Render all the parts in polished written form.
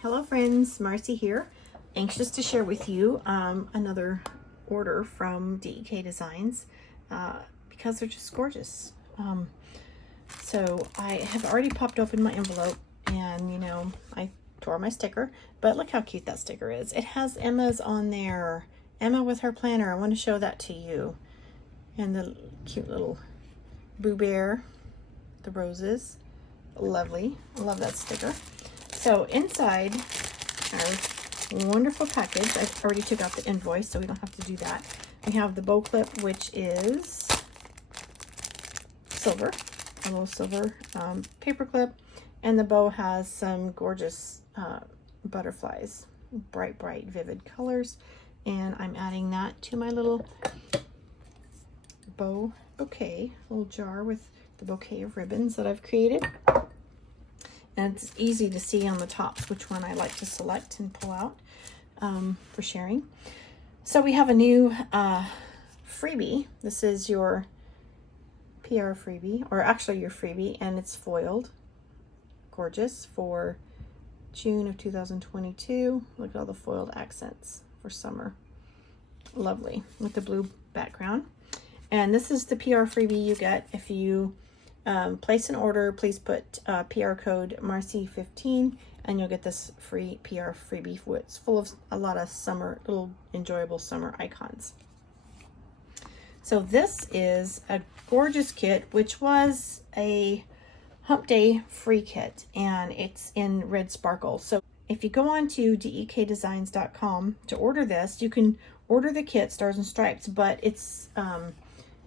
Hello friends, Marcy here. Anxious to share with you another order from DEKdesigns because they're just gorgeous. So I have already popped open my envelope and you know, I tore my sticker, but look how cute that sticker is. It has Emma's on there. Emma with her planner. I want to show that to you. And the cute little Boo Bear, the roses. Lovely. I love that sticker. So inside our wonderful package, I already took out the invoice, so we don't have to do that. We have the bow clip, which is silver, a little silver paper clip, and the bow has some gorgeous butterflies, bright, vivid colors, and I'm adding that to my little bow bouquet, little jar with the bouquet of ribbons that I've created. And it's easy to see on the tops which one I like to select and pull out for sharing. So we have a new freebie. This is your PR freebie, or actually your freebie, and it's foiled. Gorgeous for June of 2022. Look at all the foiled accents for summer. Lovely with the blue background. And this is the PR freebie you get if you place an order. Please put PR code Marcy15 and you'll get this free PR freebie. It's full of a lot of summer, little enjoyable summer icons. So this is a gorgeous kit, which was a Hump Day free kit, and it's in red sparkle. So if you go on to DEKdesigns.com to order this, you can order the kit Stars and Stripes, but it's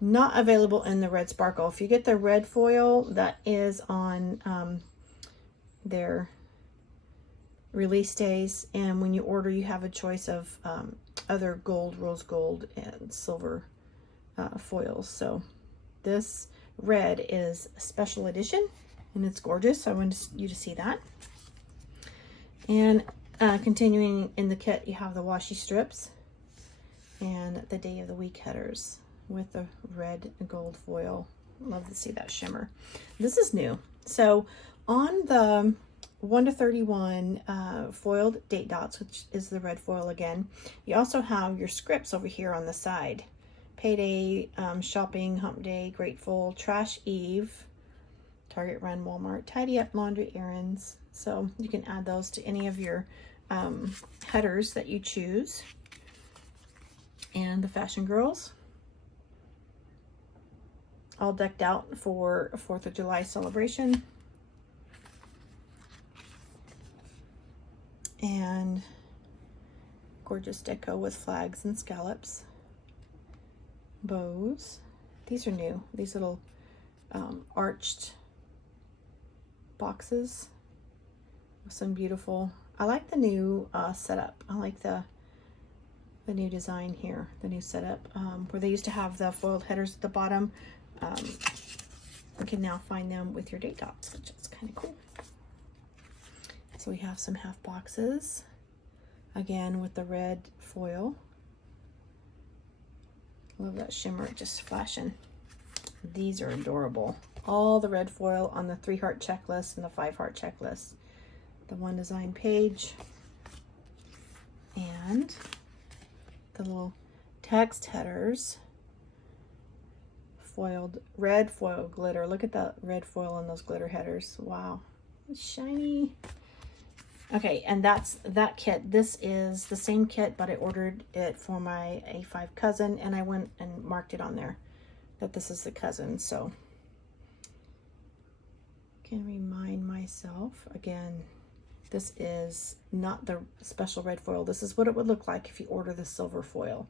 not available in the red sparkle. If you get the red foil, that is on their release days, and when you order, you have a choice of other gold, rose gold, and silver foils. So this red is a special edition, and it's gorgeous. So I wanted you to see that. And continuing in the kit, you have the washi strips and the day of the week headers with the red and gold foil. Love to see that shimmer. This is new. So on the 1 to 31 foiled date dots, which is the red foil again, you also have your scripts over here on the side. Payday, shopping, hump day, grateful, trash eve, Target Run, Walmart, tidy up, laundry errands. So you can add those to any of your headers that you choose. And the fashion girls, all decked out for 4th of July celebration. And gorgeous deco with flags and scallops. Bows. These are new. These little arched boxes with some beautiful, I like the new setup. I like the new design here, the new setup, where they used to have the foiled headers at the bottom. You can now find them with your date dots, which is kind of cool. So we have some half boxes, again with the red foil. Love that shimmer, just flashing. These are adorable. All the red foil on the 3-heart checklist and the 5-heart checklist. The one design page. And the little text headers. Foiled, red foil glitter. Look at that red foil on those glitter headers. Wow, it's shiny. Okay, and that's that kit. This is the same kit, but I ordered it for my A5 cousin, and I went and marked it on there that this is the cousin. So can remind myself again, this is not the special red foil. This is what it would look like if you order the silver foil.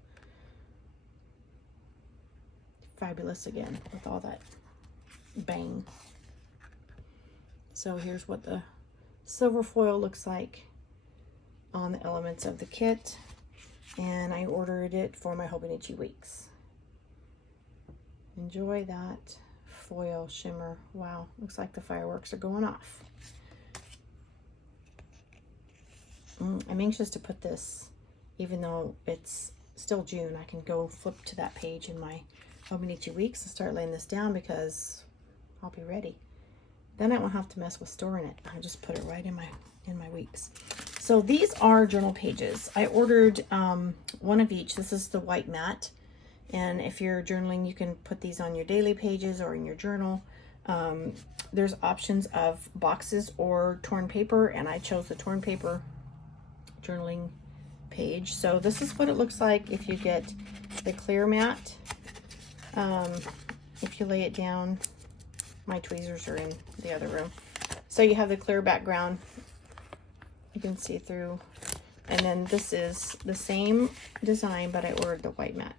Fabulous again with all that bang. So here's what the silver foil looks like on the elements of the kit, and I ordered it for my Hobonichi weeks. Enjoy that foil shimmer. Wow, looks like the fireworks are going off. I'm anxious to put this, even though it's still June. I can go flip to that page in my Hobonichi weeks and start laying this down, because I'll be ready. Then I won't have to mess with storing it. I'll just put it right in my weeks. So these are journal pages. I ordered one of each. This is the white matte. And if you're journaling, you can put these on your daily pages or in your journal. There's options of boxes or torn paper, and I chose the torn paper journaling page. So this is what it looks like if you get the clear matte. If you lay it down, my tweezers are in the other room. So you have the clear background. You can see through. And then this is the same design, but I ordered the white matte.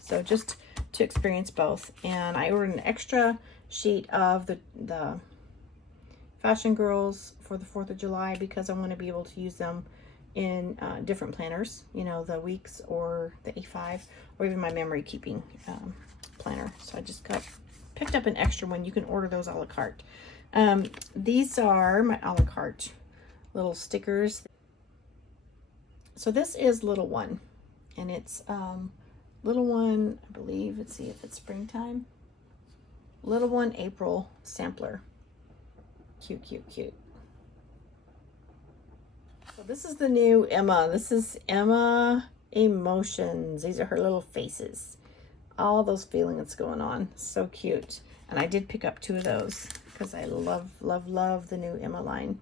So just to experience both. And I ordered an extra sheet of the Fashion Girls for the 4th of July because I want to be able to use them in different planners, you know, the weeks or the A5 or even my memory keeping planner. So I just picked up an extra one. You can order those a la carte. These are my a la carte little stickers. So this is Little One, and it's Little One, I believe, let's see if it's springtime. Little One April sampler. Cute, cute, cute. So this is the new Emma. This is Emma Emotions. These are her little faces. All those feelings going on. So cute. And I did pick up 2 of those because I love, love, love the new Emma line.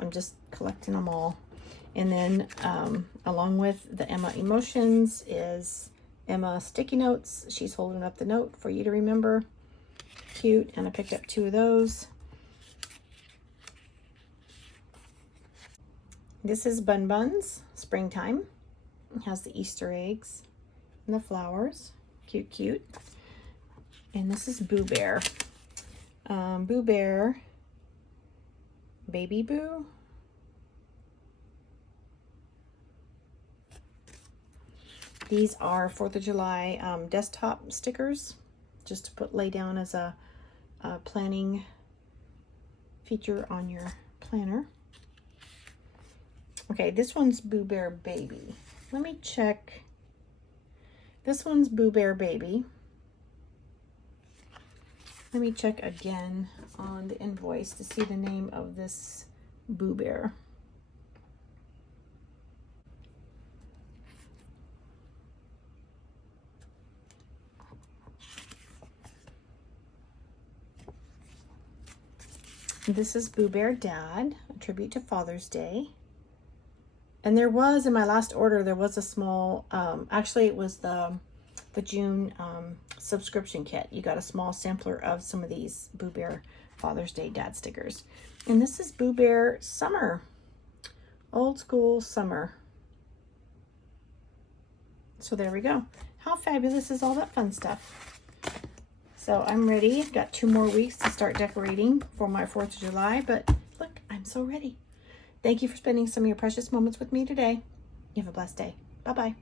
I'm just collecting them all. And then along with the Emma Emotions is Emma Sticky Notes. She's holding up the note for you to remember. Cute. And I picked up 2 of those. This is Bun Buns, springtime. It has the Easter eggs and the flowers. Cute, cute. And this is Boo Bear. Boo Bear, Baby Boo. These are 4th of July desktop stickers, just to lay down as a planning feature on your planner. Okay, this one's Boo Bear Baby. Let me check. This one's Boo Bear Baby. Let me check again on the invoice to see the name of this Boo Bear. This is Boo Bear Dad, a tribute to Father's Day. And there was, in my last order, there was a small, actually it was the June subscription kit. You got a small sampler of some of these Boo Bear Father's Day Dad stickers. And this is Boo Bear Summer, old school summer. So there we go. How fabulous is all that fun stuff? So I'm ready. I've got 2 more weeks to start decorating for my 4th of July, but look, I'm so ready. Thank you for spending some of your precious moments with me today. You have a blessed day. Bye-bye.